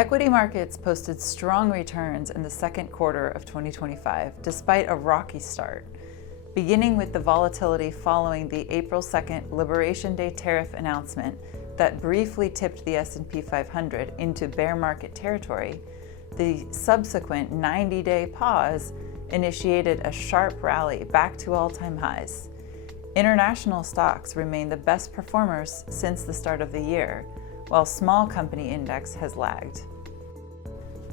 Equity markets posted strong returns in the second quarter of 2025, despite a rocky start, beginning with the volatility following the April 2nd Liberation Day tariff announcement that briefly tipped the S&P 500 into bear market territory. The subsequent 90-day pause initiated a sharp rally back to all-time highs. International stocks remain the best performers since the start of the year, while small company index has lagged.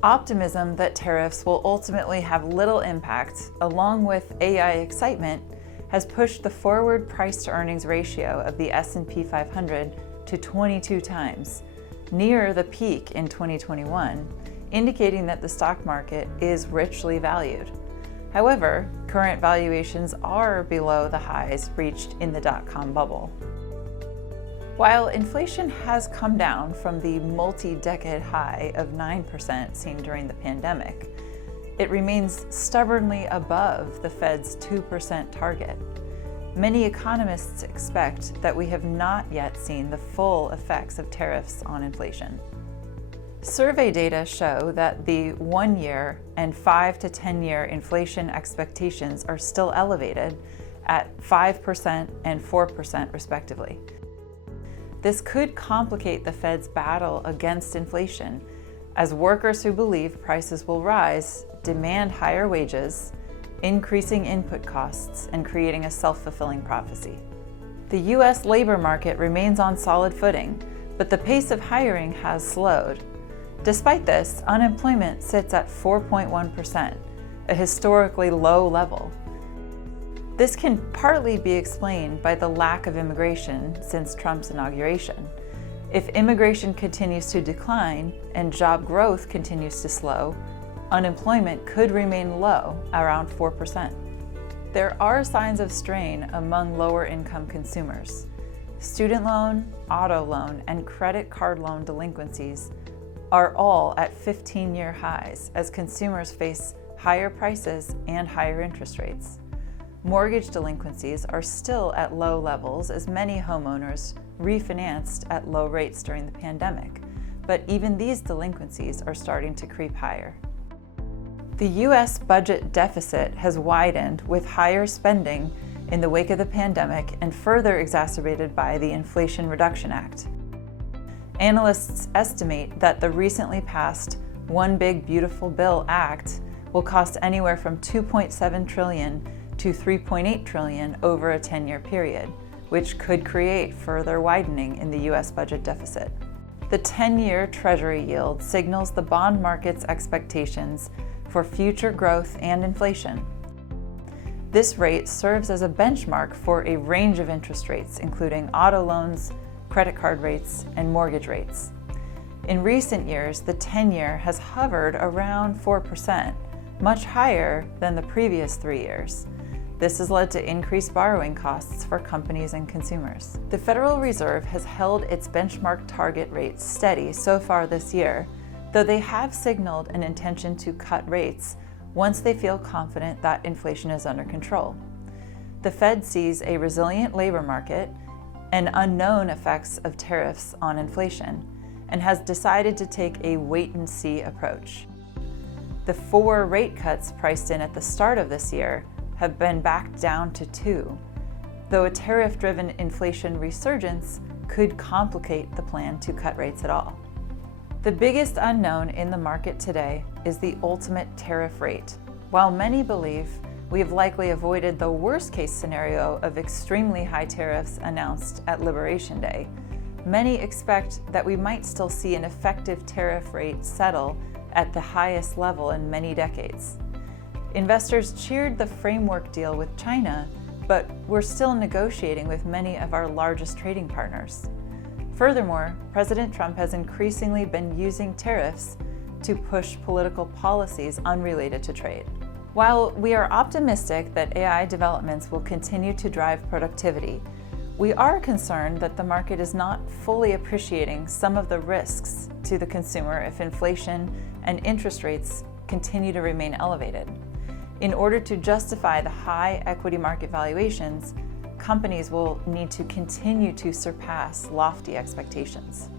Optimism that tariffs will ultimately have little impact, along with AI excitement, has pushed the forward price-to-earnings ratio of the S&P 500 to 22 times, near the peak in 2021, indicating that the stock market is richly valued. However, current valuations are below the highs reached in the dot-com bubble. While inflation has come down from the multi-decade high of 9% seen during the pandemic, it remains stubbornly above the Fed's 2% target. Many economists expect that we have not yet seen the full effects of tariffs on inflation. Survey data show that the 1-year and 5 to 10-year inflation expectations are still elevated at 5% and 4% respectively. This could complicate the Fed's battle against inflation, as workers who believe prices will rise demand higher wages, increasing input costs and creating a self-fulfilling prophecy. The U.S. labor market remains on solid footing, but the pace of hiring has slowed. Despite this, unemployment sits at 4.1%, a historically low level. This can partly be explained by the lack of immigration since Trump's inauguration. If immigration continues to decline and job growth continues to slow, unemployment could remain low, around 4%. There are signs of strain among lower-income consumers. Student loan, auto loan, and credit card loan delinquencies are all at 15-year highs as consumers face higher prices and higher interest rates. Mortgage delinquencies are still at low levels as many homeowners refinanced at low rates during the pandemic, but even these delinquencies are starting to creep higher. The U.S. budget deficit has widened with higher spending in the wake of the pandemic and further exacerbated by the Inflation Reduction Act. Analysts estimate that the recently passed One Big Beautiful Bill Act will cost anywhere from $2.7 trillion to $3.8 trillion over a 10-year period, which could create further widening in the U.S. budget deficit. The 10-year Treasury yield signals the bond market's expectations for future growth and inflation. This rate serves as a benchmark for a range of interest rates, including auto loans, credit card rates, and mortgage rates. In recent years, the 10-year has hovered around 4%, much higher than the previous 3 years. This has led to increased borrowing costs for companies and consumers. The Federal Reserve has held its benchmark target rates steady so far this year, though they have signaled an intention to cut rates once they feel confident that inflation is under control. The Fed sees a resilient labor market and unknown effects of tariffs on inflation, and has decided to take a wait-and-see approach. The 4 rate cuts priced in at the start of this year have been backed down to 2, though a tariff-driven inflation resurgence could complicate the plan to cut rates at all. The biggest unknown in the market today is the ultimate tariff rate. While many believe we have likely avoided the worst-case scenario of extremely high tariffs announced at Liberation Day, many expect that we might still see an effective tariff rate settle at the highest level in many decades. Investors cheered the framework deal with China, but we're still negotiating with many of our largest trading partners. Furthermore, President Trump has increasingly been using tariffs to push political policies unrelated to trade. While we are optimistic that AI developments will continue to drive productivity, we are concerned that the market is not fully appreciating some of the risks to the consumer if inflation and interest rates continue to remain elevated. In order to justify the high equity market valuations, companies will need to continue to surpass lofty expectations.